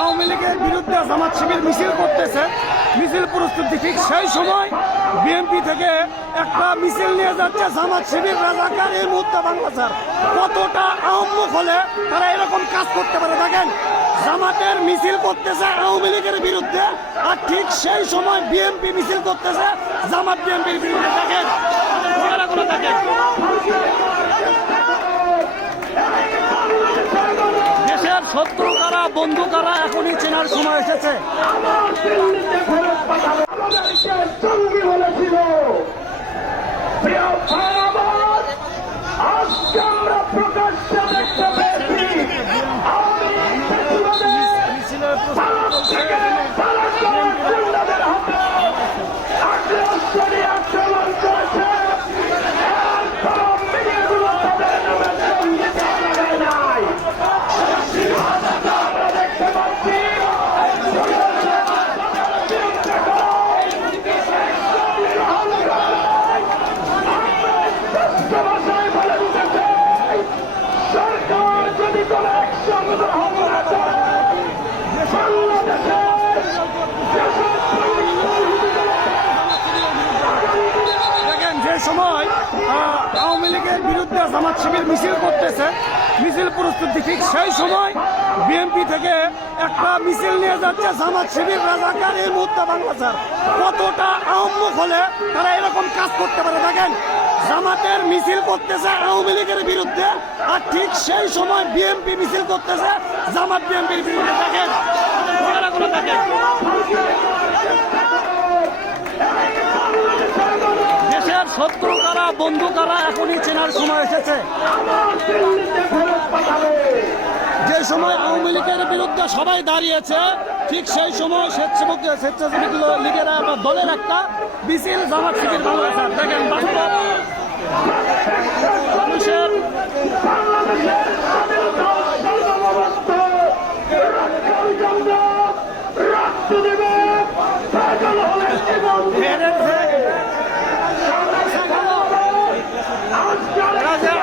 আওয়ামী লীগের বিরুদ্ধে জামাত শিবির মিছিল করতেছে, মিছিল প্রস্তুতি, ঠিক সেই সময় বিএনপি থেকে একটা মিছিল নিয়ে যাচ্ছে জামাত শিবির রাজাকার। এই মুহূর্তে বাংলাদেশের কতটা আহম্মক হলে তারা এরকম কাজ করতে পারে। দেখেন, জামাতের মিছিল করতেছে আওয়ামী লীগের বিরুদ্ধে, আর ঠিক সেই সময় বিএনপি মিছিল করতেছে জামাত বিএনপির বিরুদ্ধে। দেখেন দেশের শত্রু কারা, বন্ধু কারা, এখনই চেনার সময় এসেছে। সময় আওয়ামী লীগের বিরুদ্ধে জামাত শিবির মিছিল করতেছে, মিছিল প্রস্তুতি, ঠিক সেই সময় বিএনপি থেকে একটা মিছিল নিয়ে যাচ্ছে জামাত শিবির রাজাকার। এই মুহূর্তে বাংলাদেশের কতটা আহম্মক হলে তারা এরকম কাজ করতে পারে। দেখেন, জামাতের মিছিল করতেছে আওয়ামী লীগের বিরুদ্ধে, আর ঠিক সেই সময় বিএনপি মিছিল করতেছে জামাত বিএনপির বিরুদ্ধে। দেখেন দেশের শত্রু কারা, বন্ধু কারা, এখনই চেনার সময় এসেছে। যে সময় আওয়ামী লীগের বিরুদ্ধে সবাই দাঁড়িয়েছে, ঠিক সেই সময় স্বেচ্ছাসেবক লীগের দলের একটা মিছিল জামাত শিবির বাংলাদেশ। দেখেন মানুষের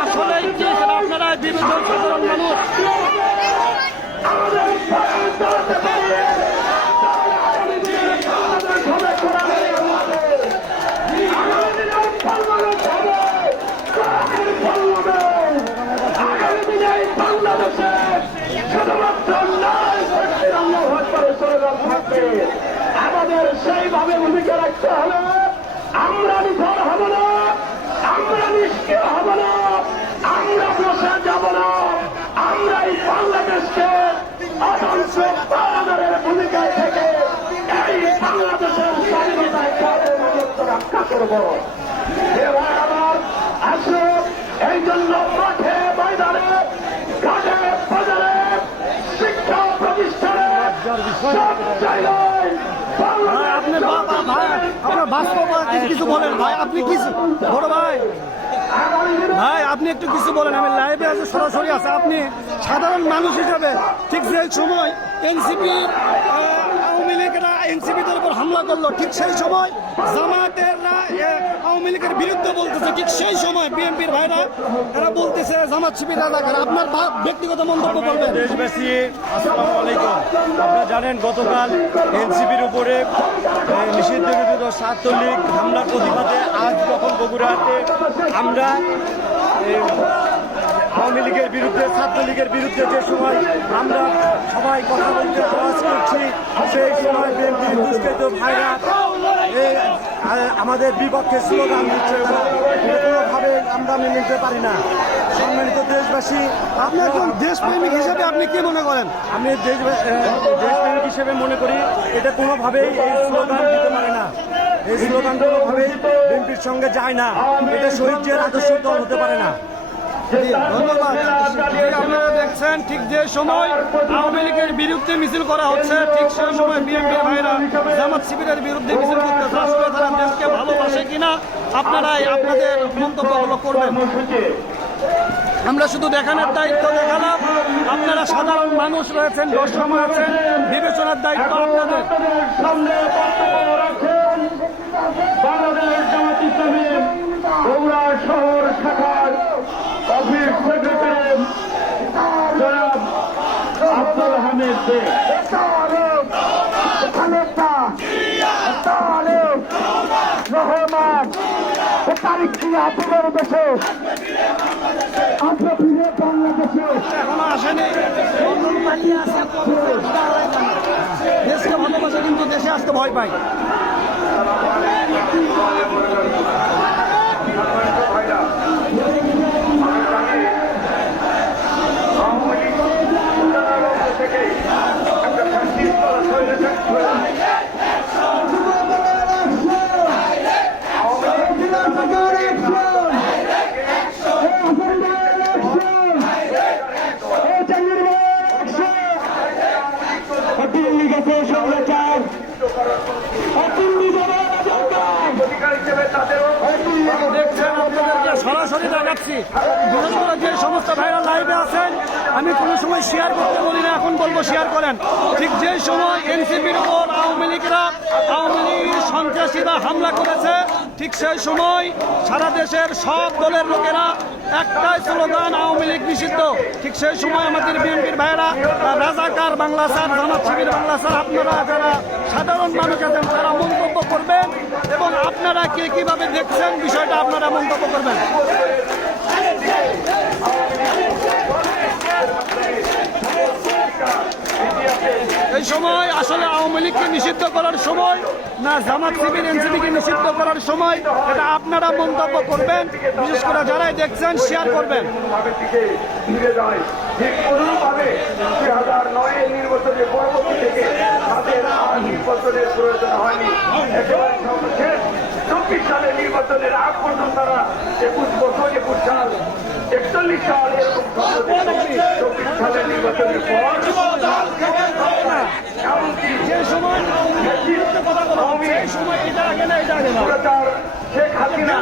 আসলে কি আপনারা বিভিন্ন সাধারণ মানুষ আমাদের সেইভাবে ভূমিকা রাখতে হবে। আমরা নির্ভর হব না, আমরা নিষ্ক্রিয় হব না, আমরা বসে যাব না। আমরা এই বাংলাদেশকে অসংখ্যের ভূমিকায় থেকে এই বাংলাদেশের স্বাধীনতায় রক্ষা করব। আমার আসুন, এই জন্য মাঠে ময়দানে ঘাটে বাজারে শিক্ষা প্রতিষ্ঠানে সব জায়গায় আপনার বাস্তব কিছু বলেন ভাই, আপনি কিছু বড় ভাই ভাই আপনি একটু কিছু বলেন। আমি লাইভে আছে, সরাসরি আছে। আপনি সাধারণ মানুষ হিসাবে ঠিক যে সময় এনসিপি আওয়ামী লীগেরা এনসিপিদের উপর হামলা করলো, ঠিক সেই সময় জামাতেররা আওয়ামী লীগের বিরুদ্ধে বলতেছে, ঠিক সেই সময় বিএনপির ভাইরা এরা বলতেছে জামাত শিবির রাজাকার। আপনার ব্যক্তিগত মন্তব্য বলবেন। দেশবাসী আসসালামু আলাইকুম। আপনারা জানেন গতকাল এনসিপির উপরে নিষিদ্ধ ছাত্রলীগ হামলার প্রতিবাদে আজ যখন বগুড়াতে আমরা আওয়ামী লীগের বিরুদ্ধে, ছাত্রলীগের বিরুদ্ধে যে সময় আমরা সবাই কথা বলতে আওয়াজ করছি, সেই সময় বিএনপির দুষ্কৃত ভাইরা আমাদের বিপক্ষে স্লোগান দিচ্ছে। কোনোভাবে আমরা মেনে নিতে পারি না। সম্মানিত দেশবাসী, আপনি একজন দেশপ্রেমিক হিসেবে আপনি কি মনে করেন? আমি দেশপ্রেমিক হিসেবে মনে করি এটা কোনোভাবেই এই স্লোগান দিতে পারে না। এই স্লোগান কোনোভাবেই বিএনপির সঙ্গে যায় না। এটা শহীদের আদর্শ দল হতে পারে না। ধন্যবাদ। আপনারা দেখছেন ঠিক যে সময় আওয়ামী লীগের বিরুদ্ধে মিছিল করা হচ্ছে, ঠিক সেই সময় বিএনপি ভাইরা জামাত শিবিরের বিরুদ্ধে মিছিল করতেছে। আসলে তারা দেশকে ভালোবাসে কিনা আপনারাই আপনাদের মন্তব্যগুলো করবেন। আমরা শুধু দেখানোর দায়িত্ব দেখালাম, আপনারা সাধারণ মানুষ রয়েছেন, দর্শক আছেন, বিবেচনার দায়িত্ব আপনাদের। বাংলাদেশ জামাত ইসলামী বগুড়া শহর শাখার অফিস সেক্রেটারি জনাব আব্দুল ইসলামের দেশ খালেদা তারেক রহমান তারিখ দিয়ে আপনার দেশে আমরা ফিরে বাংলাদেশে এখনো আসেনি। দেশকে ভালোবাসে কিন্তু দেশে আসতে ভয় পায়। দেখছেন আপনাদেরকে সরাসরি দেখাচ্ছি। বিশেষ করে যে সমস্ত ভাইরা লাইভে আছেন, আমি কোনো সময় শেয়ার করতে বলি না, এখন বলবো শেয়ার করেন। ঠিক যে সময় এনসিপির উপর আওয়ামী লীগ সন্ত্রাসীরা হামলা করেছে, ঠিক সেই সময় সারা দেশের সব দলের লোকেরা একটাই স্লোগান, আওয়ামী লীগ নিষিদ্ধ। ঠিক সেই সময় আমাদের বিএনপির ভাইয়েরা রাজাকার বাংলা স্যার, জামাত শিবির বাংলা স্যার, আপনারা যারা সাধারণ মানুষ আছেন তারা মন্তব্য করবেন এবং আপনারা কে কিভাবে দেখছেন বিষয়টা আপনারা মন্তব্য করবেন। এই সময় আসলে আওয়ামী লীগকে নিষিদ্ধ করার সময় না জামাত শিবির এনসিপিকে নিষিদ্ধ করার সময়, এটা আপনারা মন্তব্য করবেন। বিশেষ করে যারাই দেখছেন শেয়ার করবেন। ঠিক অনুরূপভাবে 2009 নির্বাচনের পরবর্তী থেকে তাদের আর নির্বাচনের প্রয়োজন হয়নি। একেবারে সর্বশেষ 24 সালের নির্বাচনের আগ পর্যন্ত তারা 21 সাল 41 সাল এরকম 24 সালের নির্বাচনের পর যে সময় শেখ হাসিনা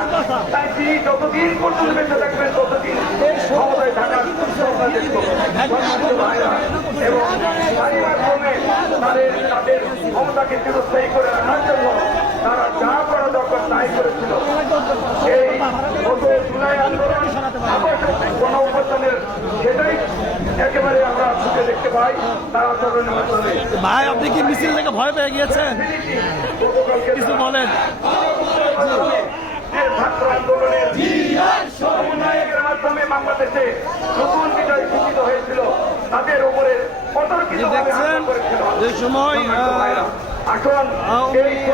তাই তিনি যতদিন পর্যন্ত বেঁচে থাকবেন ততদিন ক্ষমতায় থাকার এবং মাধ্যমে তাদের ক্ষমতাকে চিরস্থায়ী করে রাখার জন্য তারা যা করা দরকার তাই করেছিল। এই গত জুলাই আন্দোলন গণ অভ্যুত্থানের সেটাই একেবারে আমরা ছুটে দেখতে পাই তারা আন্দোলনের মাধ্যমে। ভাই আপনি কি মিছিল থেকে ভয় পেয়ে গিয়েছেন? কিছু বলেন। ছাত্র আন্দোলনের সমন্বয়কের মাধ্যমে বাংলাদেশে নতুন বিজয় ঘোষিত হয়েছিল, তাদের উপরে অতর্কিত দেখছেন যে সময়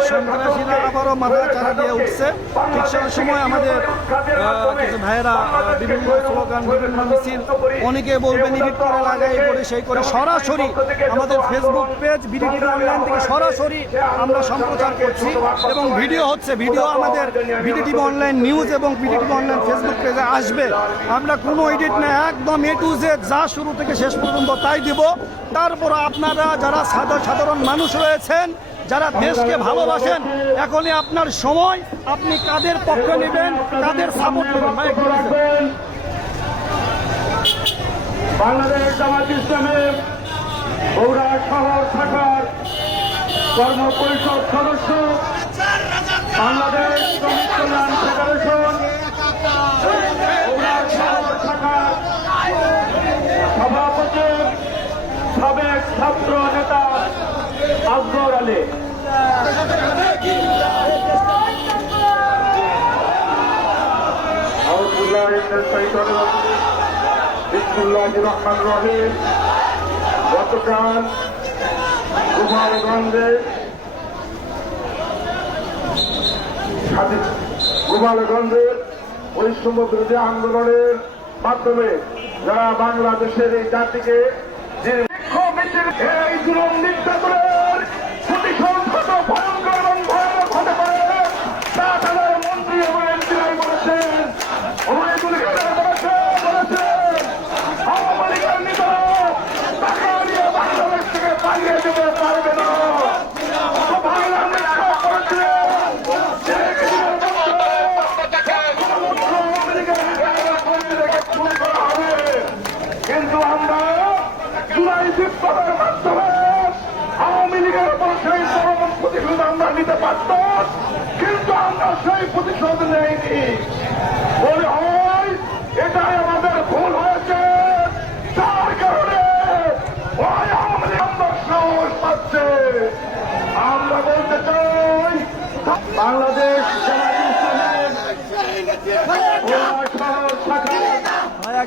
সন্ত্রাসীরা আবারও মাথা চারা দিয়ে উঠছে, ঠিক সেই সময় আমাদের কিছু ভাইয়েরা বিভিন্ন স্লোগান, বিভিন্ন মিছিল, অনেকে বলবেন এডিট করে লাগাই করে সেই করে সরাসরি আমাদের ফেসবুক পেজ বিডিটিভি অনলাইন থেকে সরাসরি আমরা সম্প্রচার করছি এবং ভিডিও হচ্ছে। ভিডিও আমাদের বিডিটিভি অনলাইন নিউজ এবং বিডিটিভি অনলাইন ফেসবুক পেজে আসবে। আমরা কোনো এডিট না, একদম A to Z যা শুরু থেকে শেষ পর্যন্ত তাই দিব। তারপর আপনারা যারা সাধারণ মানুষ রয়েছেন, যারা দেশকে ভালোবাসেন, এখনই আপনার সময়, আপনি কাদের পক্ষ নেবেন, কাদের সাপোর্ট নেবেন। ভাই বাংলাদেশ জামাত ইসলামের বগুড়া শহর শাখার কর্মপরিষদ সদস্য, বাংলাদেশ শ্রমিক কল্যাণ ফেডারেশন বগুড়া শহর শাখার সভাপতি, সাবেক ছাত্র নেতা আজগর আলী। বিসমিল্লাহির রহমানির রহিম। গতকাল গোপালগঞ্জের বৈষম্য বিরোধী আন্দোলনের মাধ্যমে যারা বাংলাদেশের এই জাতিকে এই জুলুম নির্যাতনের প্রতিশোধ কত ভয়ঙ্কর এবং ভয়ানক হতে পারে তা তাদের মন্ত্রী এবং এমপিরাই বলেছেন, ওবায়দুল কাদের বলেছেন আওয়ামী লীগের নেতারা টাকা নিয়ে বাংলাদেশ থেকে পালিয়ে যেতে পারবে না। কিন্তু আমরা জুলাই বিপ্লবের মাধ্যমে আওয়ামী লীগের উপর সেই চরম প্রতিশোধ আমরা নিতে পারতাম, কিন্তু আমরা সেই প্রতিশোধ নেইনি। বলে হয় এটাই আমাদের ভুল হয়েছে, তার কারণে ওই আওয়ামী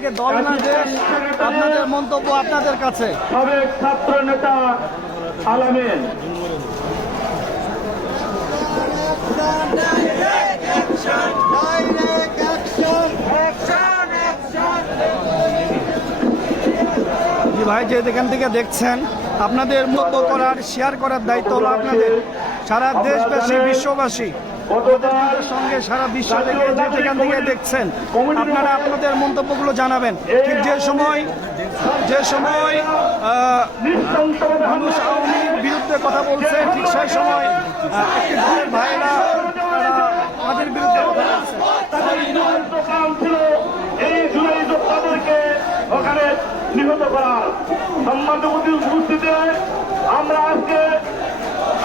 আগে দল না দেশ, আপনাদের মন্তব্য আপনাদের কাছে। সাবেক ছাত্র নেতা আলামিন। জি ভাই, যে যেখান থেকে দেখছেন আপনাদের মন্তব্য করার, শেয়ার করার দায়িত্ব হলো আপনাদের। সারা দেশবাসী, বিশ্ববাসী আপনাদের সঙ্গে সারা বিশ্ব থেকে যে যেখান থেকে দেখছেন আপনারা আপনাদের মন্তব্যগুলো জানাবেন। ঠিক যে সময় মানুষ আওয়ামী লীগের বিরুদ্ধে কথা বলছে, ঠিক সেই সময় একটি গ্রুপের ভাইরা আমাদের বিরুদ্ধে কথা বলছে। ছিল এই জুলাই যোদ্ধাদেরকে ওখানে নিহত করার। সম্মানিত উপস্থিতি, আমরা আজকে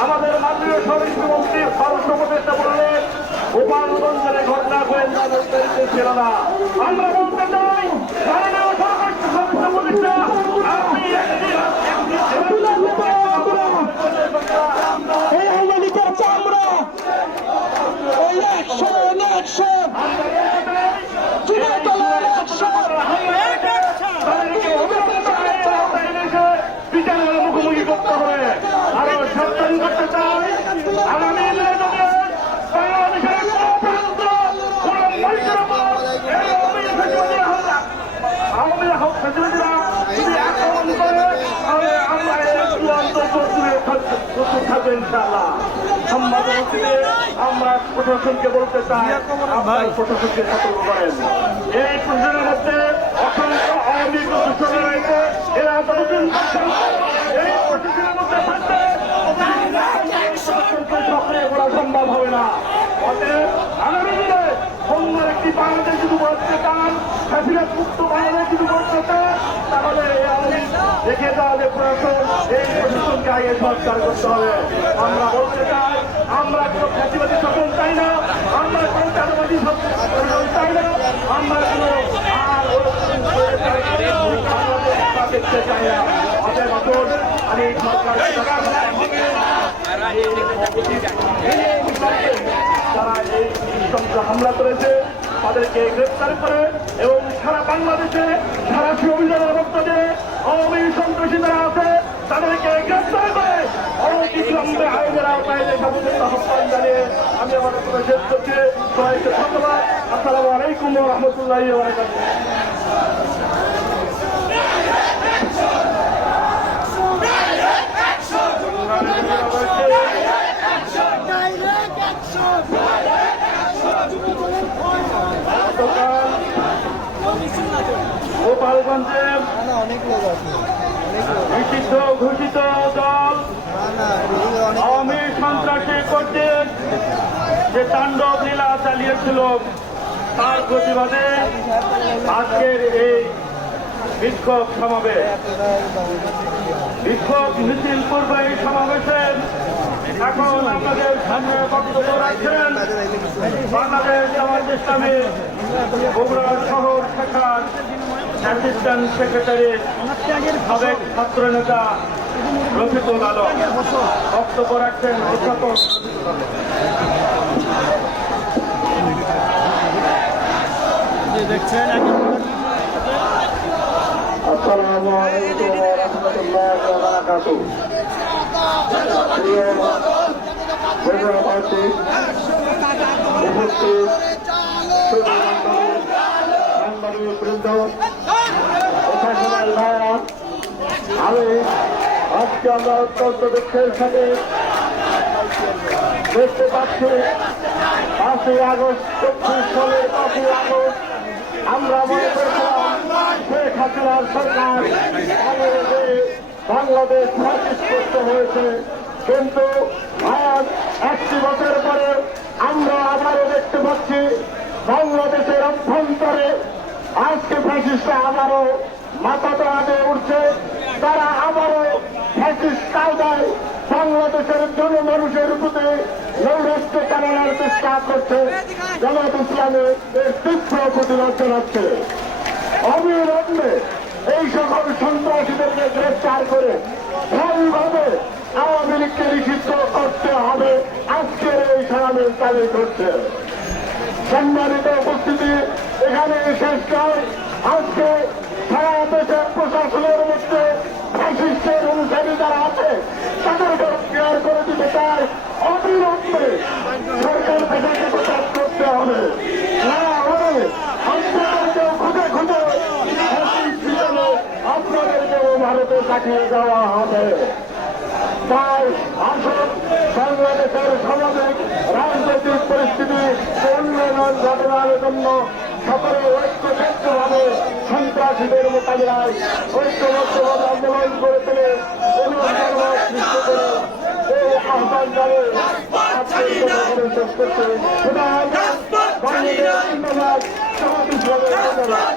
আমাদের মাননীয় স্বরাষ্ট্রমন্ত্রীর স্বরাষ্ট্র উপদেষ্টা বললেন গোপালগঞ্জের ঘটনা গোয়েন্দা ছিল না। আমরা বলতে চাই মাননীয় স্বরাষ্ট্র উপদেষ্টা, আপনি এই আওয়ামী লীগের চামড়া, এই 100 যুবদলের 100 বিচারের মুখোমুখি করতে হবে। আরো সাবধান করতে চাই, আগামী বাংলাদেশের আমরা প্রশাসনকে বলতে চাই, আপনার প্রশাসনকে সতর্ক করেন। এই প্রশাসনের মধ্যে অসংখ্য আওয়ামী প্রশাসন রয়েছে, এরা যতদিন এই প্রশাসনের মধ্যে থাকবে সক্রিয় করা সম্ভব হবে না। অতএব আগামী দিনে অন্য একটি বাংলাদেশ যদি করতে চান, হাসিনাত মুক্ত বাংলাদেশ যদি করতে চান, তাহলে দেখে যাওয়া যে প্রশাসন, এই প্রশাসনকে আগে সংস্কার করতে হবে। আমরা বলতে চাই, আমরা কোনো ফ্যাসিবাদী শাসন চাই না, আমরা কোনো চাঁদাবাদী শাসন চাই না, আমরা কোনো দেখতে চাই না। অতএব আসুন, আমি যারা এই নৃশংস হামলা করেছে তাদেরকে গ্রেপ্তার করে এবং সারা বাংলাদেশে সারা অভিযানের মধ্য দিয়ে আওয়ামী সন্ত্রাসী যারা আছে তাদেরকে গ্রেপ্তার করে অবিলম্বে আইনের আওতায় সচেতন আহ্বান জানিয়ে আমি আমার কোনো শেষ করছি। সবাইকে ধন্যবাদ। আসসালামু আলাইকুম ওয়া রাহমাতুল্লাহি ওয়া বারাকাতুহু। গোপালগঞ্জে নিষিদ্ধ ঘোষিত দল আওয়ামী সন্ত্রাসী কর্তৃক যে তাণ্ডব লীলা চালিয়েছিল তার প্রতিবাদে আজকের এই বিক্ষোভ সমাবেশ। বিক্ষোভ মিছিল পূর্বে এই সমাবেশে এখন আমাদের সামনে বক্তব্য রাখছেন বাংলাদেশ জামায়াত ইসলামী বগুড়া শহর শাখার অ্যাসিস্ট্যান্ট সেক্রেটারি সাবেক ছাত্র নেতা রফিকুল আলম। বক্তব্য রাখছেন অধ্যাপক। দেখছেন আসসালামু আলাইকুম ওয়া রাহমাতুল্লাহি ওয়া বারাকাতুহু। প্রিয় বগুড়াবাসী, উপস্থিত সাংবাদিকবৃন্দ, প্রশাসনের ভাইরা, আমি আজকে আমরা অত্যন্ত দুঃখের সাথে দেখতে পাচ্ছি 5ই আগস্ট 24 সালের 5ই আগস্ট আমরা মনে করেছিলাম শেখ হাসিনার সরকার বাংলাদেশ সৃষ্ট হয়েছে, কিন্তু আজ 1 বছর পরে আমরা আবারও দেখতে পাচ্ছি বাংলাদেশের অভ্যন্তরে আজকে ফ্যাসিস্টরা আবারও মাথা তোলাতে উঠছে। তারা আবারও ফ্যাসিস্ট কায়দায় বাংলাদেশের জনমানুষের প্রতি নৈরাজ্য চালানোর চেষ্টা করছে। জামায়াত ইসলামী এর তীব্র প্রতিবাদ জানাচ্ছে। অবিলম্বে এই সকল সন্ত্রাসীদেরকে গ্রেফতার করে ভাবে আওয়ামী লীগকে নিষিদ্ধ করতে হবে। আজকের এই সংগ্রামের দাবি করছে। সম্মানিত উপস্থিতি, এখানে শেষ নয়, আজকে সারা দেশের প্রশাসনের মধ্যে ফ্যাসিস্টের অনুসারী যারা আছে তাদেরকে ক্লিয়ার করে দিতে চায় অবিলম্বে সরকার থেকে কাজ করতে হবে। না হলে আপনাদেরকেও খুঁজে খুঁজে আপনাদেরকেও ভারতে পাঠিয়ে দেওয়া হবে। তাই আসুন বাংলাদেশের সামাজিক রাজনৈতিক পরিস্থিতি উন্নয়ন ঘটনার জন্য সকলে ঐক্যবদ্ধভাবে সন্ত্রাসীদের মোকাবিলায় ঐক্যবদ্ধভাবে আন্দোলন করে তুলে সৃষ্টি করে এই আহ্বান জানে শেষ করতে বাংলাদেশ ধন্যবাদ সামাজিকভাবে ধন্যবাদ।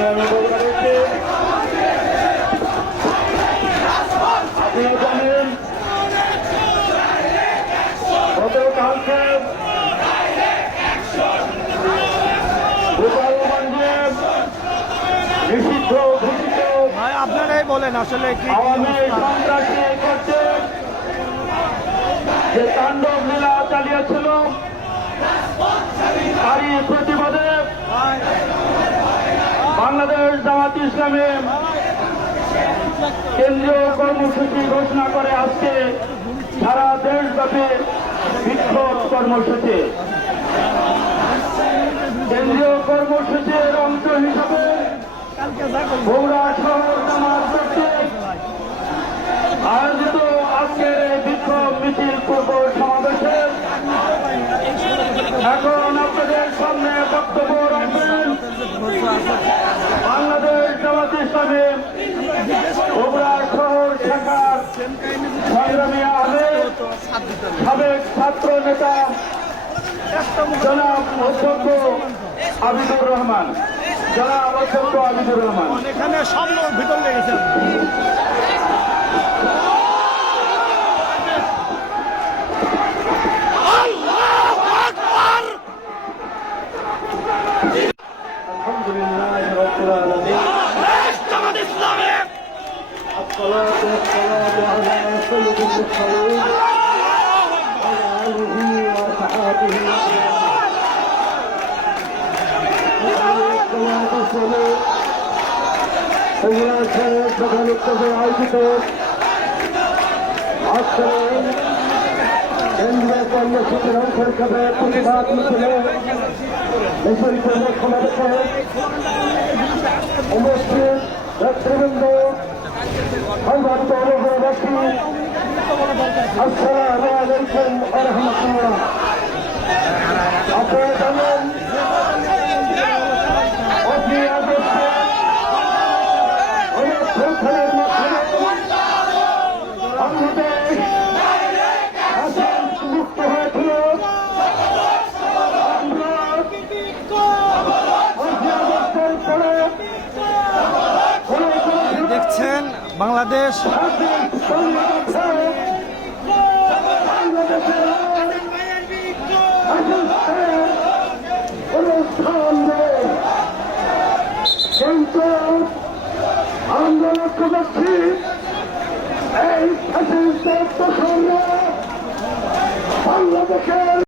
সংগ্রামী বগুড়াবাসী, আপনারা জানেন গতকালকে গোপালগঞ্জে নিষিদ্ধ ঘোষিত ভাই আপনারাই বলেন আসলে কি আওয়ামী সন্ত্রাসী কর্তৃক যে তাণ্ডব লীলা চালিয়েছিল তারই প্রতিবাদে বাংলাদেশ জামাত ইসলামী কেন্দ্রীয় কর্মসূচি ঘোষণা করে আজকে সারা দেশব্যাপী বিক্ষোভ কর্মসূচি। কেন্দ্রীয় কর্মসূচির অংশ হিসাবে বগুড়া শহর জামাত কর্তৃক আয়োজিত আজকের এই বিক্ষোভ মিছিল পূর্ব সমাবেশে এখন আপনাদের সামনে বক্তব্য রাখবেন বাংলাদেশ জামাত ইসলামী বগুড়া শহর শাখার সংগ্রামী আহমেদ, সাবেক ছাত্র নেতা জনাব অধ্যক্ষ আবিদুর রহমান। জনাব অধ্যক্ষ আবিদুর রহমান। এখানে সব লোক ভিতর লেগেছে। আলহামদুলিল্লাহ রাব্বিল আলামিন। الصلاة والسلام على سيد المرسلين وعلى آله وصحبه আয়োজিত আজকের কেন্দ্রীয় কর্মসূচির অংশ হিসাবে প্রতিবাদ মিছিলে মিছিল সমাবেশে উপস্থিত নেতৃবৃন্দ, সংবাদিত বগুড়াবাসী, আসসালামু আলাইকুম ওয়া রাহমাতুল্লাহ। আপনারা জানেন অতি আগস্টে অনেক মাধ্যমে বাংলাদেশ মুক্ত হয়েছিল। আমরা অতি আগস্টের পরে দেখছেন বাংলাদেশ কিন্তু আমরা লক্ষ্য করছি এই বাংলাদেশে